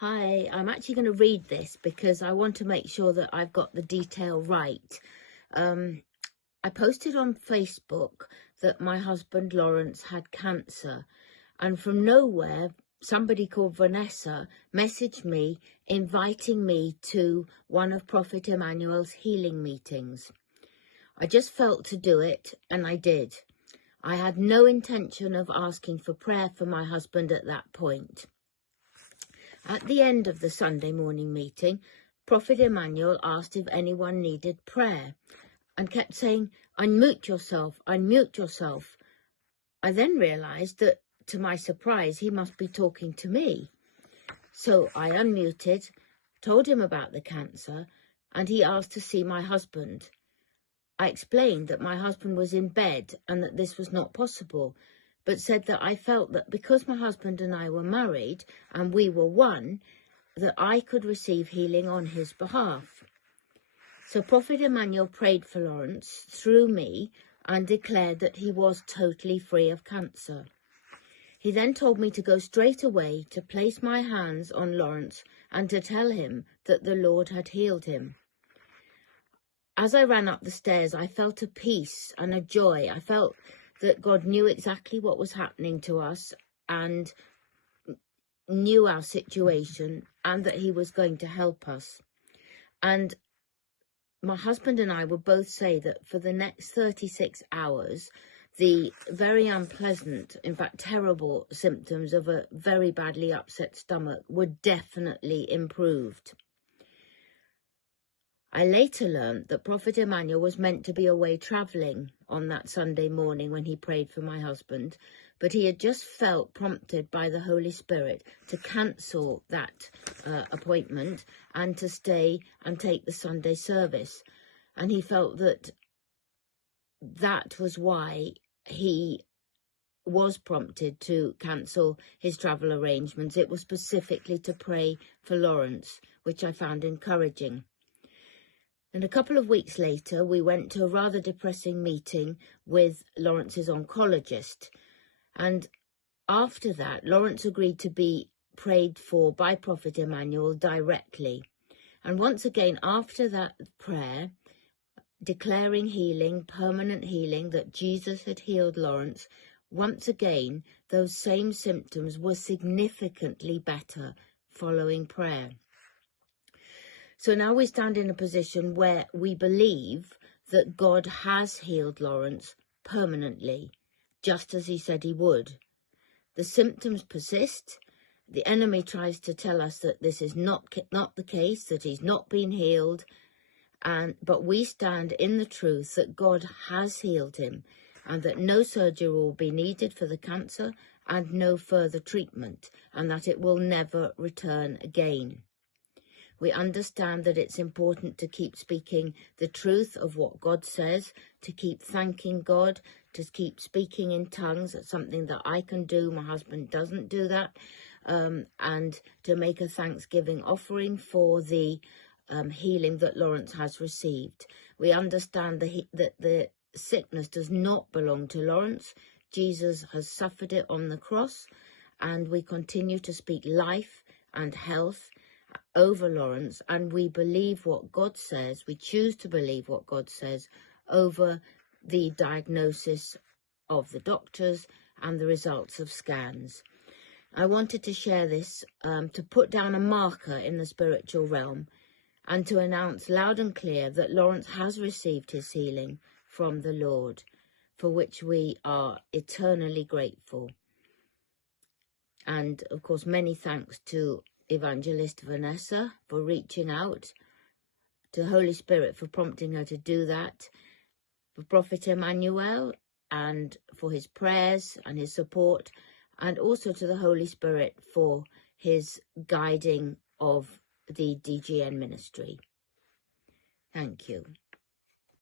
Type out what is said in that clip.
Hi, I'm actually going to read this because I want to make sure that I've got the detail right. I posted on Facebook that my husband Lawrence had cancer, and from nowhere, somebody called Vanessa messaged me inviting me to one of Prophet Emmanuel's healing meetings. I just felt to do it, and I did. I had no intention of asking for prayer for my husband at that point. At the end of the Sunday morning meeting, Prophet Emmanuel asked if anyone needed prayer and kept saying, "Unmute yourself, unmute yourself." I then realised that, to my surprise, he must be talking to me. So I unmuted, told him about the cancer, and he asked to see my husband. I explained that my husband was in bed and that this was not possible, but said that I felt that because my husband and I were married and we were one, that I could receive healing on his behalf. So Prophet Emmanuel prayed for Lawrence through me and declared that he was totally free of cancer. He then told me to go straight away to place my hands on Lawrence and to tell him that the Lord had healed him. As I ran up the stairs, I felt a peace and a joy. I felt that God knew exactly what was happening to us and knew our situation and that he was going to help us. And my husband and I would both say that for the next 36 hours, the very unpleasant, in fact, terrible symptoms of a very badly upset stomach were definitely improved. I later learned that Prophet Emmanuel was meant to be away travelling on that Sunday morning when he prayed for my husband, but he had just felt prompted by the Holy Spirit to cancel that appointment and to stay and take the Sunday service. And he felt that that was why he was prompted to cancel his travel arrangements. It was specifically to pray for Lawrence, which I found encouraging. And a couple of weeks later, we went to a rather depressing meeting with Lawrence's oncologist. And after that, Lawrence agreed to be prayed for by Prophet Emmanuel directly. And once again, after that prayer, declaring healing, permanent healing, that Jesus had healed Lawrence, once again, those same symptoms were significantly better following prayer. So now we stand in a position where we believe that God has healed Lawrence permanently, just as he said he would. The symptoms persist. The enemy tries to tell us that this is not the case, that he's not been healed. But we stand in the truth that God has healed him and that no surgery will be needed for the cancer and no further treatment, and that it will never return again. We understand that it's important to keep speaking the truth of what God says, to keep thanking God, to keep speaking in tongues. That's something that I can do. My husband doesn't do that. And to make a thanksgiving offering for the healing that Lawrence has received. We understand that the sickness does not belong to Lawrence. Jesus has suffered it on the cross, and we continue to speak life and health over Lawrence, and we believe what God says. We choose to believe what God says over the diagnosis of the doctors and the results of scans. I wanted to share this to put down a marker in the spiritual realm and to announce loud and clear that Lawrence has received his healing from the Lord, for which we are eternally grateful. And of course, many thanks to Evangelist Vanessa for reaching out, to Holy Spirit for prompting her to do that, for Prophet Emmanuel and for his prayers and his support, and also to the Holy Spirit for his guiding of the DGN ministry. Thank you.